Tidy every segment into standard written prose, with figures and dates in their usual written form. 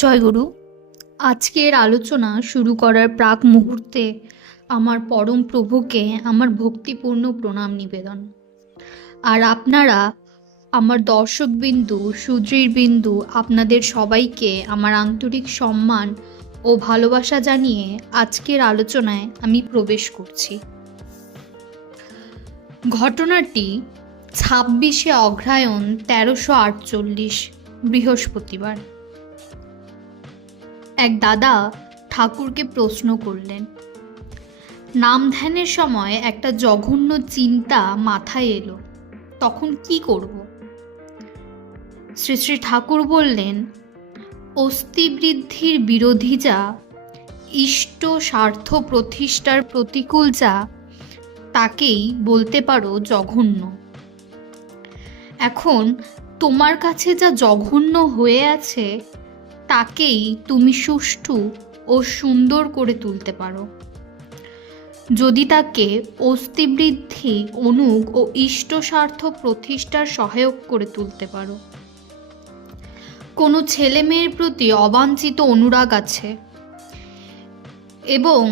জয়গুরু। আজকের আলোচনা শুরু করার প্রাক মুহূর্তে আমার পরম প্রভুকে আমার ভক্তিপূর্ণ প্রণাম নিবেদন। আর আপনারা আমার দর্শকবিন্দু, সুধীরবিন্দু, আপনাদের সবাইকে আমার আন্তরিক সম্মান ও ভালোবাসা জানিয়ে আজকের আলোচনায় আমি প্রবেশ করছি। ঘটনাটি 26শে অগ্রহায়ণ 1348 বৃহস্পতিবার। এক দাদা ঠাকুরকে প্রশ্ন করলেন, নাম ধ্যানের সময় একটা জঘন্য চিন্তা মাথায় এলো, তখন কি করব? শ্রী শ্রী ঠাকুর বললেন, অস্থিবৃদ্ধির বিরোধী যা, ইষ্ট স্বার্থ প্রতিষ্ঠার প্রতিকূল যা, তাকেই বলতে পারো জঘন্য। এখন তোমার কাছে যা জঘন্য হয়ে আছে তাকেই তুমি সুষ্ঠু ও সুন্দর করে তুলতে পারো, যদি তাকে অস্থিবৃদ্ধি, অনুগ ও ইষ্ট স্বার্থ প্রতিষ্ঠার সহায়ক করে তুলতে পারো। কোনো ছেলে মেয়ের প্রতি অবাঞ্ছিত অনুরাগ আছে এবং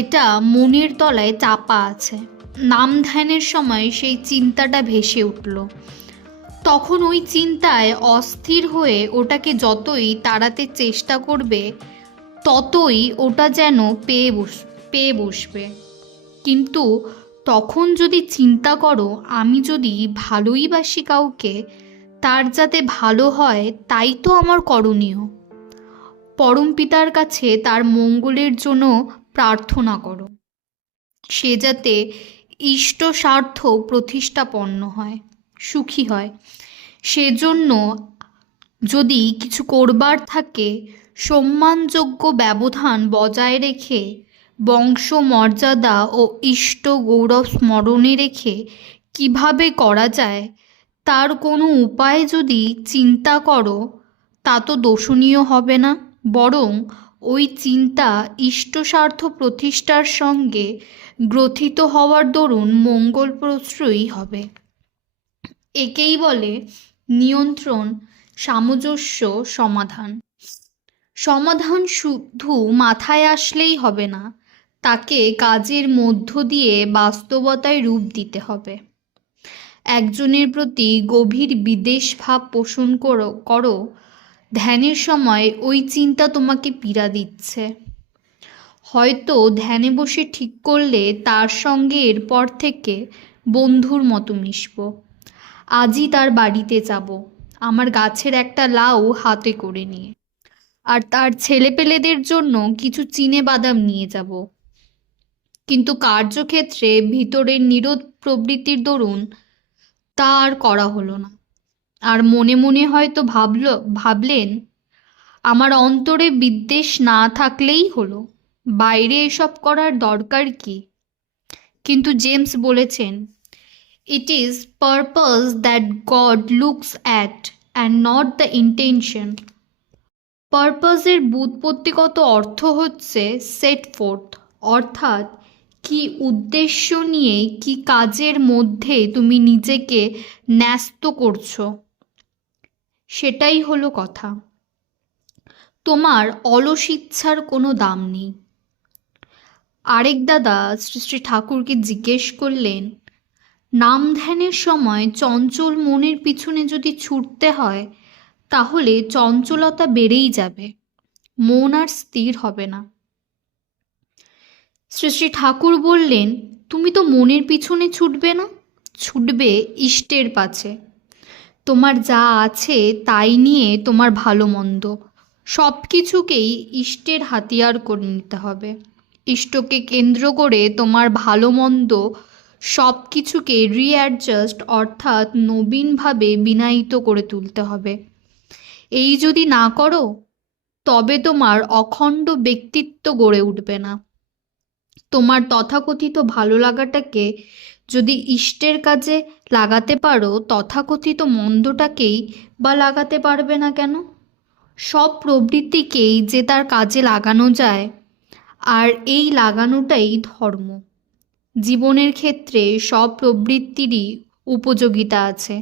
এটা মনের তলায় চাপা আছে। নাম ধ্যানের সময় সেই চিন্তাটা ভেসে উঠল, তখন ওই চিন্তায় অস্থির হয়ে ওটাকে যতই তাড়াতে চেষ্টা করবে ততই ওটা যেন পেয়ে বসবে। কিন্তু তখন যদি চিন্তা করো, আমি যদি ভালোই বাসি কাউকে, তার যাতে ভালো হয় তাই তো আমার করণীয়। পরম পিতার কাছে তার মঙ্গলের জন্য প্রার্থনা করো, সে যাতে ইষ্ট স্বার্থ প্রতিষ্ঠাপন্ন হয়, সুখী হয়। সেজন্য যদি কিছু করবার থাকে, সম্মানযোগ্য ব্যবধান বজায় রেখে, বংশ মর্যাদা ও ইষ্ট গৌরব স্মরণে রেখে কিভাবে করা যায় তার কোনো উপায় যদি চিন্তা করো, তা তো দোষণীয় হবে না, বরং ওই চিন্তা ইষ্টস্বার্থ প্রতিষ্ঠার সঙ্গে গ্রথিত হওয়ার দরুন মঙ্গলপ্রসূই হবে। একেই বলে নিয়ন্ত্রণ, সামঞ্জস্য, সমাধান। সমাধান শুধু মাথায় আসলেই হবে না, তাকে কাজের মধ্য দিয়ে বাস্তবতায় রূপ দিতে হবে। একজনের প্রতি গভীর বিদ্বেষ ভাব পোষণ করো, ধ্যানের সময় ওই চিন্তা তোমাকে পীড়া দিচ্ছে। হয়তো ধ্যানে বসে ঠিক করলে তার সঙ্গে এরপর থেকে বন্ধুর মতো মিশব। আজই তার বাড়িতে যাব, আমার গাছের একটা লাউ হাতে করে নিয়ে, আর তার ছেলেপেলেদের জন্য কিছু চিনে বাদাম নিয়ে যাব। কিন্তু কার্যক্ষেত্রে ভিতরের নিরোধ প্রবৃত্তির দরুন তা আর করা হলো না। আর মনে মনে হয়তো ভাবলেন, আমার অন্তরে বিদ্বেষ না থাকলেই হলো, বাইরে এসব করার দরকার কি? কিন্তু জেমস বলেছেন, it is purpose that God looks at and not the intention. পারপাসের ব্যুৎপত্তিগত অর্থ হচ্ছে সেট ফোর্থ, অর্থাৎ কি উদ্দেশ্য নিয়ে কি কাজের মধ্যে তুমি নিজেকে ন্যস্ত করছো, সেটাই হলো কথা। তোমার অলস ইচ্ছার কোনো দাম নেই। আরেক দাদা শ্রী শ্রী ঠাকুরকে জিজ্ঞেস করলেন, নাম ধ্যানের সময় চঞ্চল মনের পিছনে যদি ছুটতে হয়, তাহলে চঞ্চলতা বেড়েই যাবে, মন আর স্থির হবে না। শ্রী শ্রী ঠাকুর বললেন, তুমি তো মনের পিছনে ছুটবে না, ছুটবে ইষ্টের পাছে। তোমার যা আছে তাই নিয়ে তোমার ভালো মন্দ সব কিছুকেই ইষ্টের হাতিয়ার করে নিতে হবে। ইষ্টকে কেন্দ্র করে তোমার ভালো মন্দ সব কিছুকে রিঅ্যাডজাস্ট, অর্থাৎ নবীনভাবে বিনায়িত করে তুলতে হবে। এই যদি না করো, তবে তোমার অখণ্ড ব্যক্তিত্ব গড়ে উঠবে না। তোমার তথাকথিত ভালো লাগাটাকে যদি ইষ্টের কাজে লাগাতে পারো, তথাকথিত মন্দটাকেই বা লাগাতে পারবে না কেন? সব প্রবৃত্তিকেই যে তার কাজে লাগানো যায়, আর এই লাগানোটাই ধর্ম। জীবনের ক্ষেত্রে সব প্রবৃত্তিরই উপযোগিতা আছে,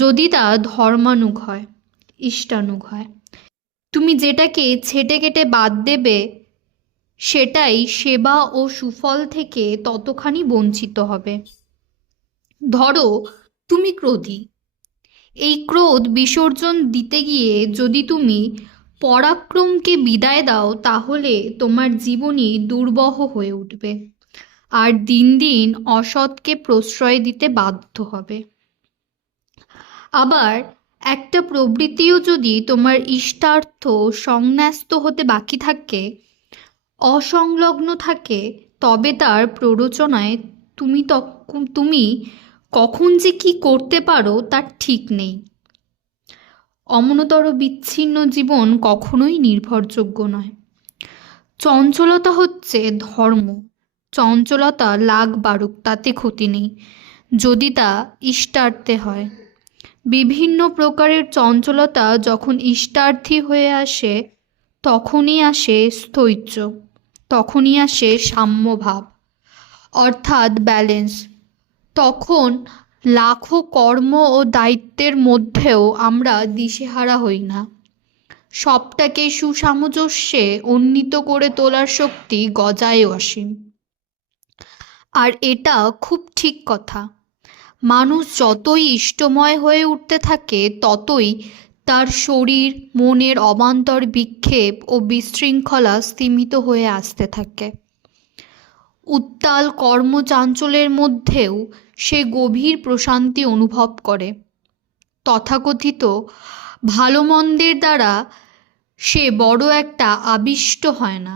যদি তা ধর্মানুগ হয়, ইষ্টানুগ হয়। তুমি যেটাকে ছেঁটে কেটে বাদ দেবে সেটাই সেবা ও সুফল থেকে ততখানি বঞ্চিত হবে। ধরো তুমি ক্রোধী, এই ক্রোধ বিসর্জন দিতে গিয়ে যদি তুমি পরাক্রমকে বিদায় দাও তাহলে তোমার জীবনই দুর্বহ হয়ে উঠবে আর দিন দিন অসৎকে প্রশ্রয় দিতে বাধ্য হবে। আবার একটা প্রবৃত্তিও যদি তোমার ইষ্টার্থ সংন্যস্ত হতে বাকি থাকে, অসংলগ্ন থাকে, তবে তার প্ররোচনায় তুমি কখন যে কি করতে পারো তার ঠিক নেই। অমনতর বিচ্ছিন্ন জীবন কখনোই নির্ভরযোগ্য নয়। চঞ্চলতা হচ্ছে ধর্ম। চঞ্চলতা লাগ বাড়ুক তাতে ক্ষতি নেই, যদি তা ইষ্টার্থে হয়। বিভিন্ন প্রকারের চঞ্চলতা যখন ইষ্টার্থী হয়ে আসে তখনই আসে স্থৈর্য, তখনই আসে সাম্যভাব অর্থাৎ ব্যালেন্স। তখন লাখো কর্ম ও দায়িত্বের মধ্যেও আমরা দিশেহারা হই না। সবটাকে সুসামঞ্জস্যে উন্নীত করে তোলার শক্তি গজায় অসীম। আর এটা খুব ঠিক কথা। মানুষ যতই ইষ্টময় হয়ে উঠতে থাকে ততই তার শরীর মনের অবান্তর বিক্ষেপ ও বিশৃঙ্খলা স্তিমিত হয়ে আসতে থাকে। উত্তাল কর্মচাঞ্চল্যের মধ্যেও সে গভীর প্রশান্তি অনুভব করে। তথাকথিত ভালো মন্দের দ্বারা সে বড় একটা আবিষ্ট হয় না,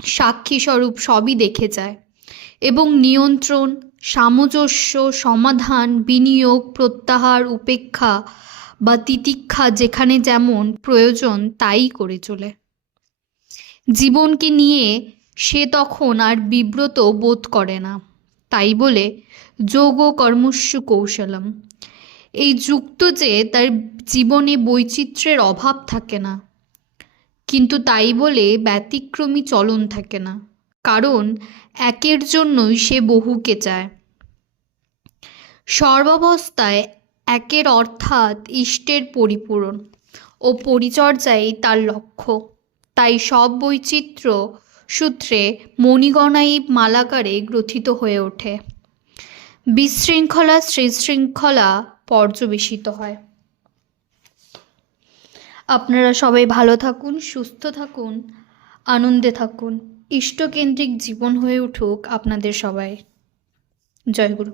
সাক্ষীস্বরূপ সবই দেখে যায় এবং নিয়ন্ত্রণ, সামঞ্জস্য, সমাধান, বিনিয়োগ, প্রত্যাহার, উপেক্ষা বা তিতিক্ষা যেখানে যেমন প্রয়োজন তাই করে চলে। জীবনকে নিয়ে সে তখন আর বিব্রত বোধ করে না। তাই বলে যোগ কর্মস্য কৌশলম, এই যুক্ত যে তার জীবনে বৈচিত্র্যের অভাব থাকে না, কিন্তু তাই বলে ব্যতিক্রমী চলন থাকে না, কারণ একের জন্যই সে বহুকে চায়। সর্বাবস্থায় একের অর্থাৎ ইষ্টের পরিপূরণ ও পরিচর্যাই তার লক্ষ্য। তাই সব বৈচিত্র্য সূত্রে মণিগণাই মালাকারে গ্রথিত হয়ে ওঠে, বিশৃঙ্খলা শ্রীশৃঙ্খলা পর্যবেসিত হয়। আপনারা সবাই ভালো থাকুন, সুস্থ থাকুন, আনন্দে থাকুন। ইষ্টকেন্দ্রিক জীবন হয়ে উঠুক আপনাদের সবাই। জয় গুরু।